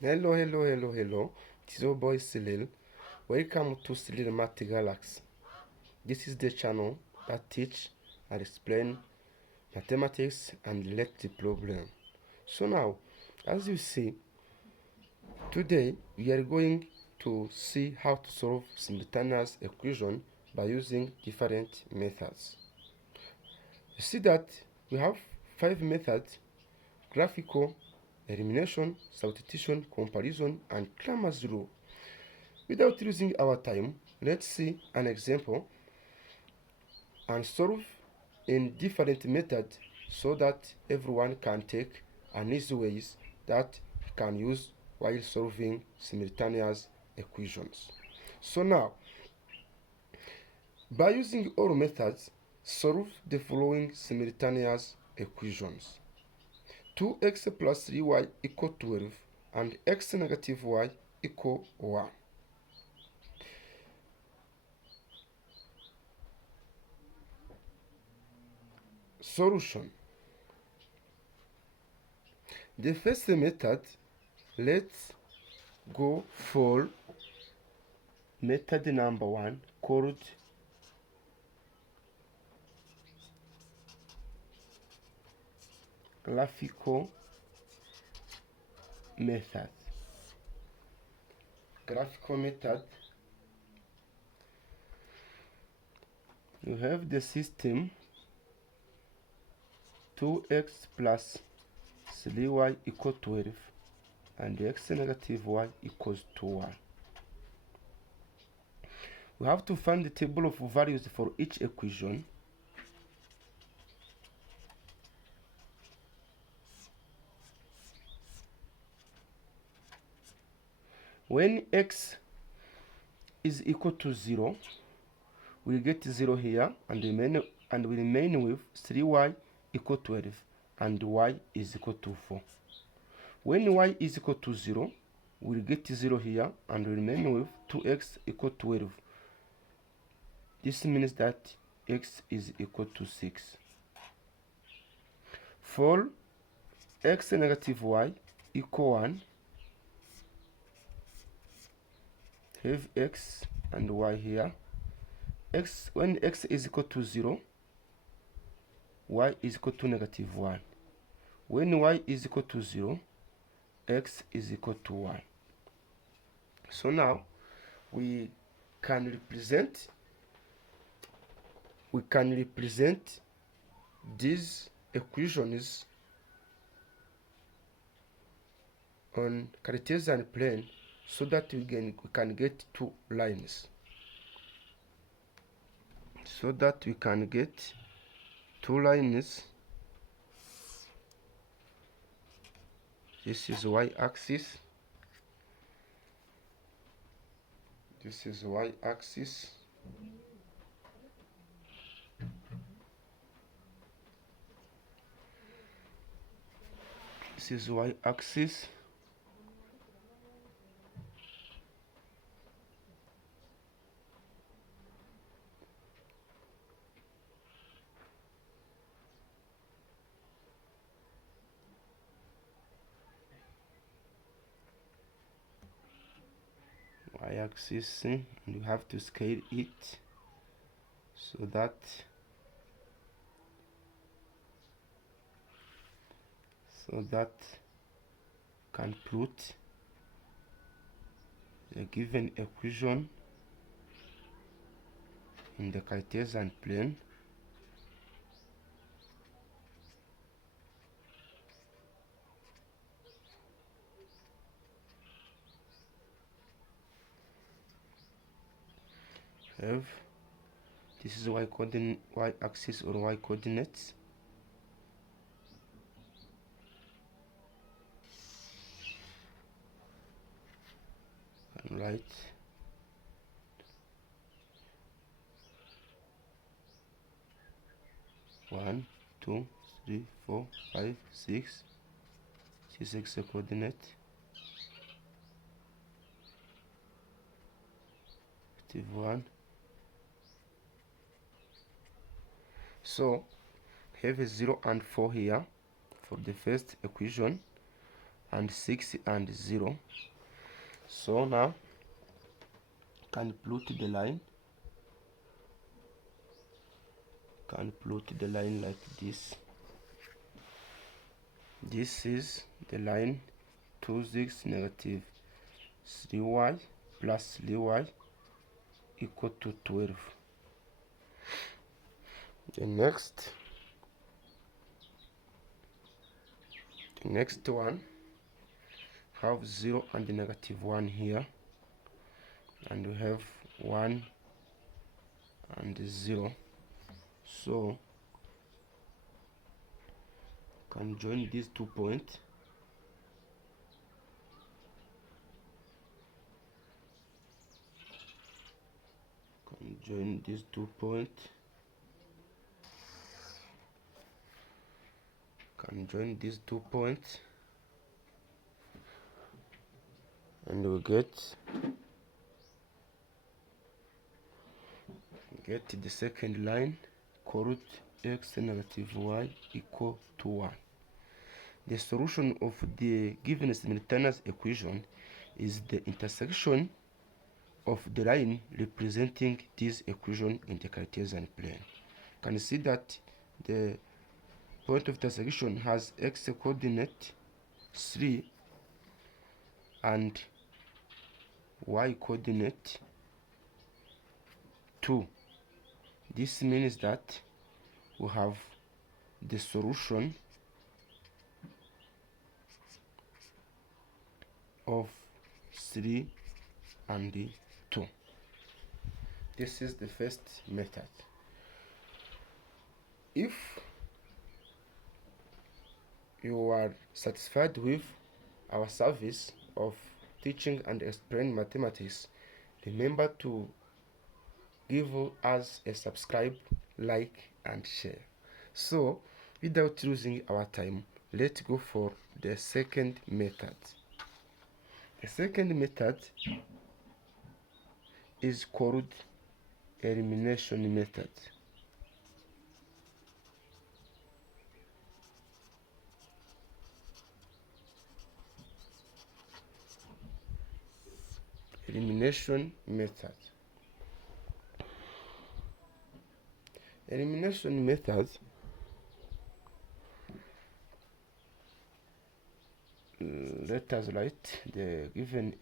Hello. It is your boy Celil. Welcome to Celil Math Galaxy. This is the channel that teach and explain mathematics and relate the problem. So now, as you see, today we are going to see how to solve simultaneous equation by using different methods. You see that we have 5 methods: graphical, elimination, substitution, comparison, and Cramer's rule. Without losing our time, let's see an example and solve in different methods so that everyone can take an easy ways that he can use while solving simultaneous equations. So now, by using all methods, solve the following simultaneous equations. 2x plus 3y equal 12 and x negative y equal 1. Solution. The first method, let's go for method number 1 called graphical method. Graphical method, you have the system 2x plus 3y equal 12 and x negative y equals to 1. We have to find the table of values for each equation. When x is equal to 0, we get 0 here and we remain with 3y equal to 12 and y is equal to 4. When y is equal to 0, we'll get 0 here and remain with 2x equal to 12. This means that x is equal to 6. For x negative y equal 1, have x and y here. When x is equal to 0, y is equal to negative 1. When y is equal to 0, x is equal to 1. So now we can represent these equations on Cartesian plane so that we can get two lines. This is y-axis. This is y-axis. This is y-axis. Y-axis, and you have to scale it so that can put the given equation in the Cartesian plane. This is y-axis or y coordinates. And write 1, 2, 3, 4, 5, 6. This is x coordinate. 1. So have a 0 and 4 here for the first equation, and 6 and 0. So now can plot the line, like this. This is the line 2, 6, negative 3y plus 3y equal to 12. The next one have 0 and negative 1 here, and we have 1 and 0. So can join these 2 points, and we get the second line called x negative y equal to 1. The solution of the given simultaneous equation is the intersection of the line representing this equation in the Cartesian plane. You can see that the point of intersection has x coordinate 3 and y coordinate 2. This means that we have the solution of 3 and 2. This is the first method. If you are satisfied with our service of teaching and explaining mathematics, remember to give us a subscribe, like and share. So without losing our time, let's go for the second method. The second method is called elimination method. Elimination method. Elimination method let us write the given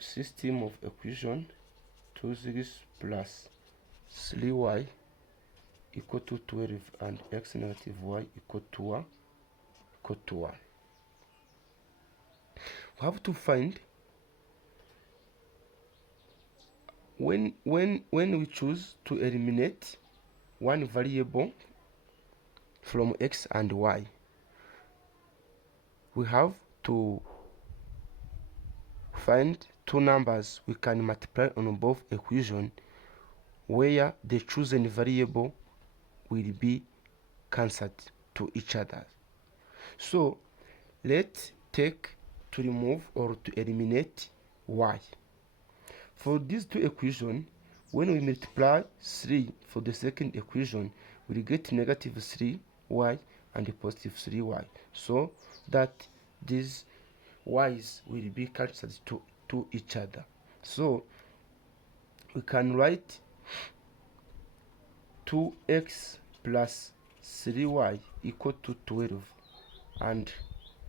system of equation 2x plus 3y equal to 12 and x negative y equal to 1. We have to find when we choose to eliminate one variable from x and y, we have to find two numbers we can multiply on both equations where the chosen variable will be cancelled to each other. So let's take to remove or to eliminate y. For these two equations, when we multiply 3 for the second equation, we get negative 3y and positive 3y, so that these y's will be cancelled to each other. So we can write 2x plus 3y equal to 12 and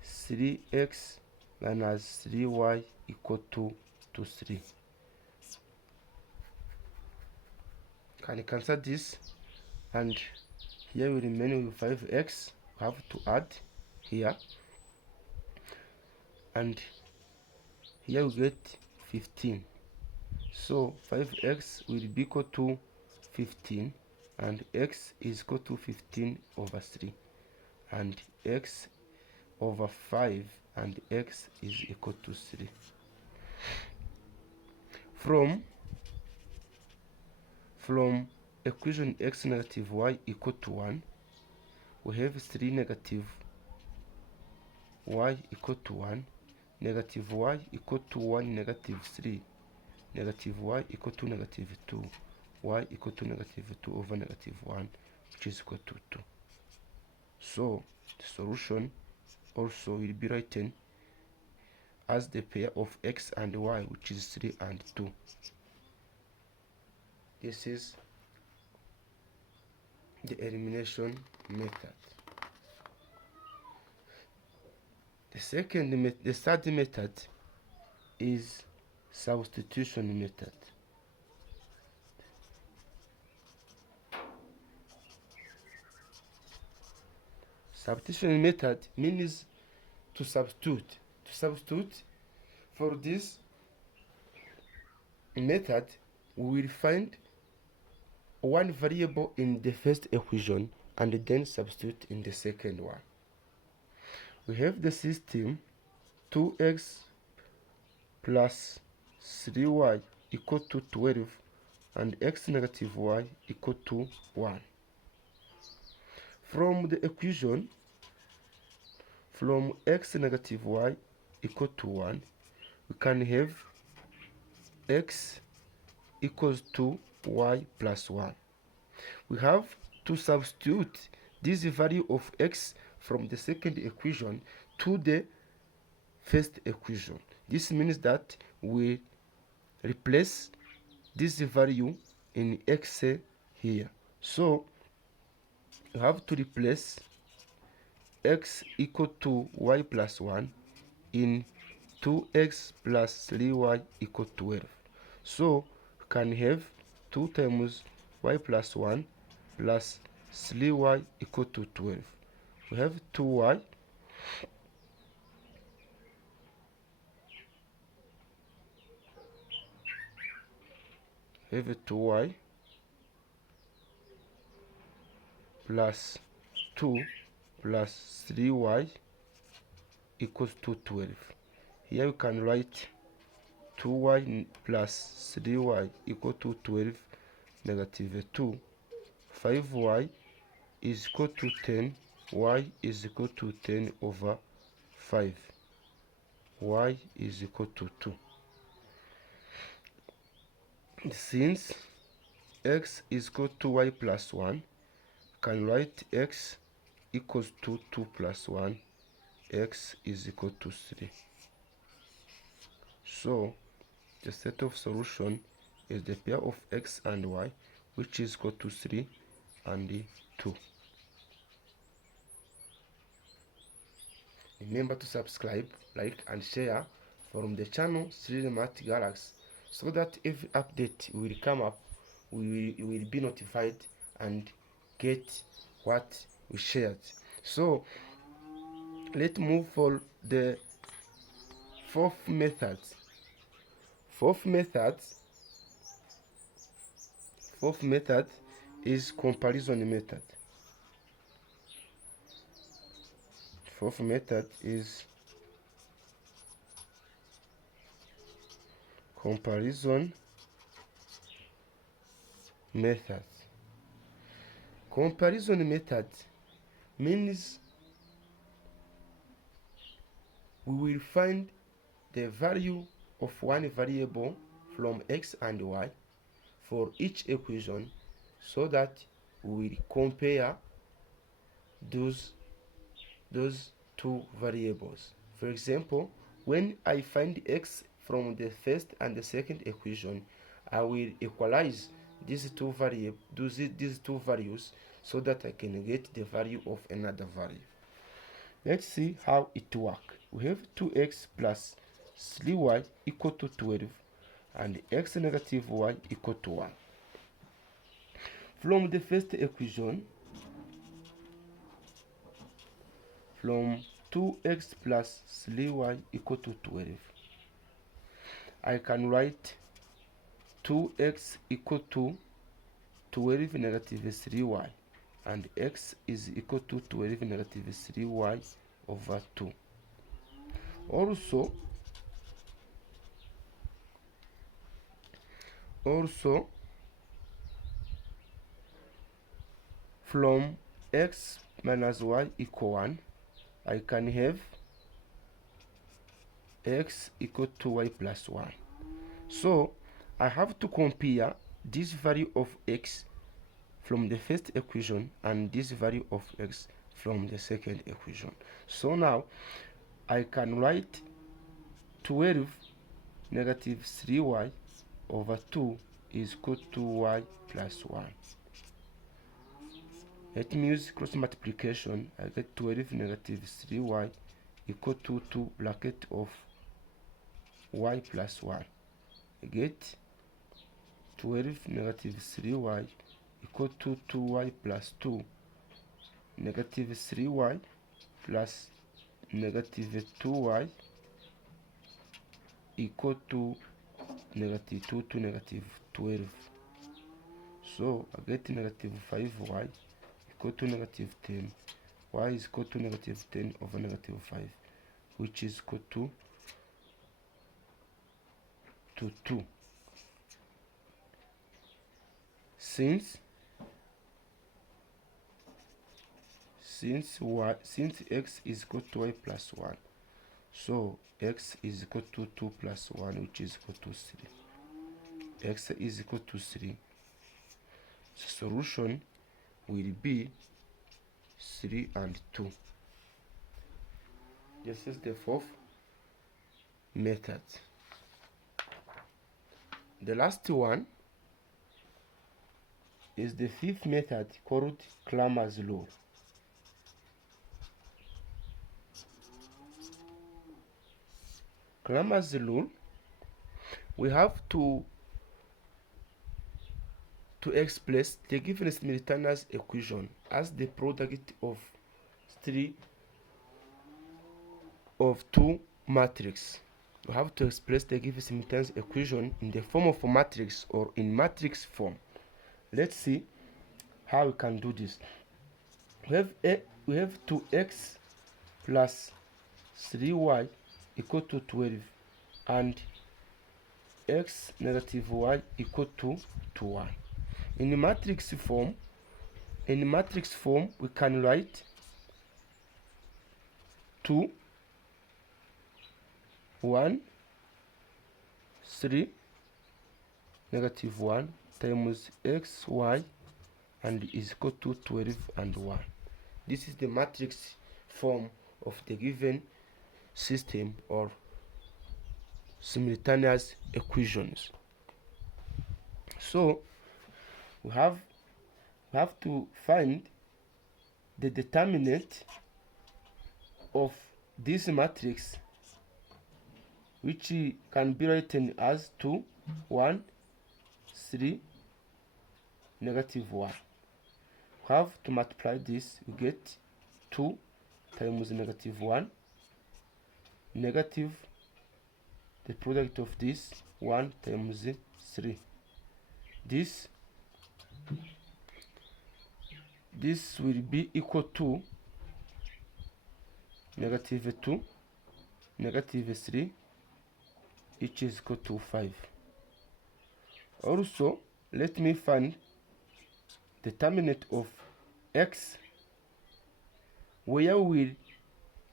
3x minus 3y equal to 3. Can you cancel this? And here we remain with 5x. We have to add here, and here we get 15. So 5x will be equal to 15, and x is equal to 15 over 3, and x over 5, and x is equal to 3. From equation x negative y equal to 1, we have 3 negative y equal to 1, negative y equal to 1 negative 3, negative y equal to negative 2, y equal to negative 2 over negative 1, which is equal to 2. So the solution also will be written as the pair of x and y, which is 3 and 2. This is the elimination method. The third method is substitution method. Substitution method means to substitute. To substitute, for this method, we will find one variable in the first equation and then substitute in the second one. We have the system 2x plus 3y equal to 12 and x negative y equal to 1. From the equation, from x negative y equal to 1, we can have x equals to y plus 1. We have to substitute this value of x from the second equation to the first equation. This means that we replace this value in x here. So you have to replace x equal to y plus 1 in 2x plus 3y equal to 12. So you can have 2 times y plus 1 plus 3y equal to 12. We have 2y plus 2 plus 3y equals to 12. Here you can write 2y plus 3y equal to 12 negative 2. 5y is equal to 10. Y is equal to 10 over 5. Y is equal to 2. Since x is equal to y plus 1, can write x equals to 2 plus 1. X is equal to 3. So the set of solution is the pair of x and y, which is equal to 3 and 2. Remember to subscribe, like and share from the channel 3D Math Galaxy, so that every update will come up, we will be notified and get what we shared. So let's move for the fourth method. Fourth method is comparison method. Fourth method is comparison method. Comparison method means we will find the value of one variable from x and y for each equation, so that we will compare those two variables. For example, when I find x from the first and the second equation, I will equalize these two values so that I can get the value of another value. Let's see how it works. We have 2x plus 3y equal to 12 and x negative y equal to 1. From the first equation, from 2x plus 3y equal to 12, I can write 2x equal to 12 negative 3y and x is equal to 12 negative 3y over 2. Also from x minus y equal 1, I can have x equal to y plus 1. So I have to compare this value of x from the first equation and this value of x from the second equation. So now I can write 12 negative 3y over 2 is equal to y plus 1. Let me use cross multiplication. I get 12 negative 3y equal to 2 bracket of y plus 1. I get 12 negative 3y equal to 2y plus 2, negative 3y plus negative 2y equal to negative 2 to negative 12. So I get negative 5y equal to negative 10. Y is equal to negative 10 over negative 5, which is equal to 2. Since x is equal to y plus 1, so x is equal to 2 plus 1, which is equal to 3. X is equal to 3. The solution will be 3 and 2. This is the fourth method. The last one is the fifth method called Cramer's rule. Cramer's rule, we have to express the given simultaneous equation as the product of two matrices. We have to express the given simultaneous equation in the form of a matrix or in matrix form. Let's see how we can do this. We have 2x plus 3y equal to 12 and x negative y equal to 1. In matrix form, we can write 2, 1, 3, negative 1 times x, y, and is equal to 12 and 1. This is the matrix form of the given system or simultaneous equations. So we have to find the determinant of this matrix, which can be written as 2, 1, 3, negative 1. We have to multiply this. We get 2 times negative 1, negative the product of this 1 times 3. This will be equal to negative 2, negative 3, which is equal to 5. Also, let me find determinant of x, where we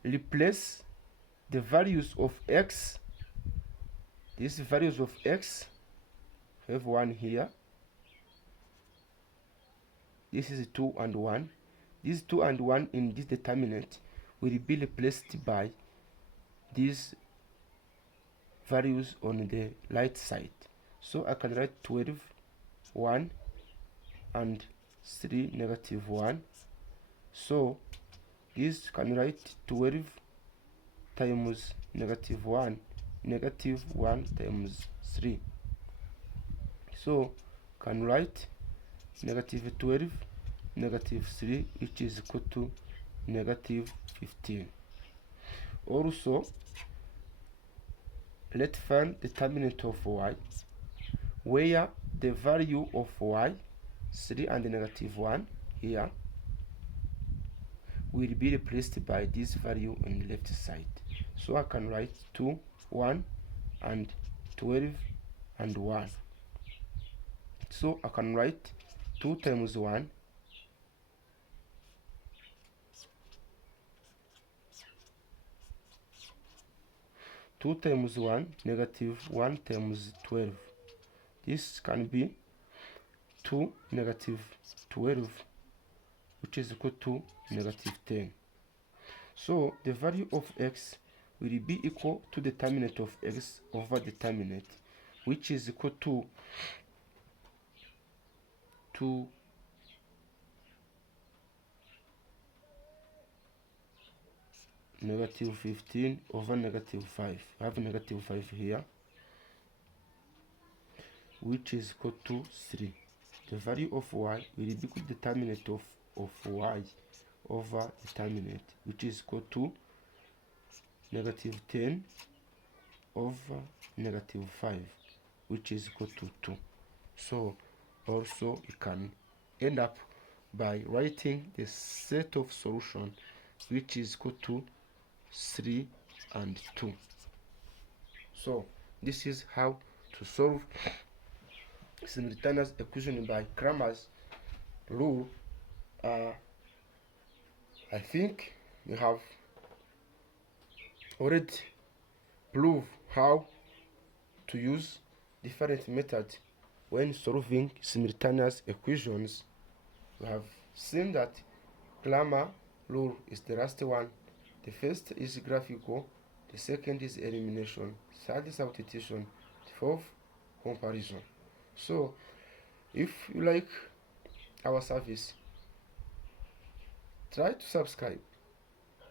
replace the values of x. These values of x, have 1 here. This is 2 and 1. These 2 and 1 in this determinant will be replaced by these values on the right side. So I can write 12, 1, and 3, negative 1. So this can write 12 times negative 1, negative 1 times 3. So can write negative 12, negative 3, which is equal to negative 15. Also, let's find determinant of y, where the value of y, 3 and negative 1 here, will be replaced by this value on the left side. So I can write 2, 1, and 12 and 1. So I can write 2 times 1, negative 1 times 12. This can be 2 negative 12, which is equal to negative 10. So the value of x will be equal to determinant of x over determinant, which is equal to negative 15 over negative 5. I have negative 5 here, which is equal to 3. The value of y will be equal to determinant of y over determinant, which is equal to negative 10 over negative 5, which is equal to 2. So also you can end up by writing the set of solution, which is equal to 3 and 2. So this is how to solve simultaneous equation by Cramer's rule. I think we have already proved how to use different methods when solving simultaneous equations. We have seen that Cramer rule is the last one. The first is graphical, the second is elimination, third is substitution, the fourth comparison. So if you like our service, try to subscribe,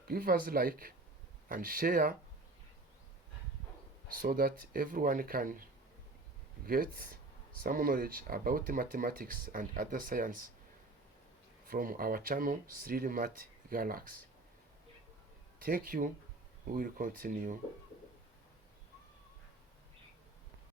give us a like and share so that everyone can get some knowledge about mathematics and other science from our channel 3D Math Galaxy. Thank you. We will continue.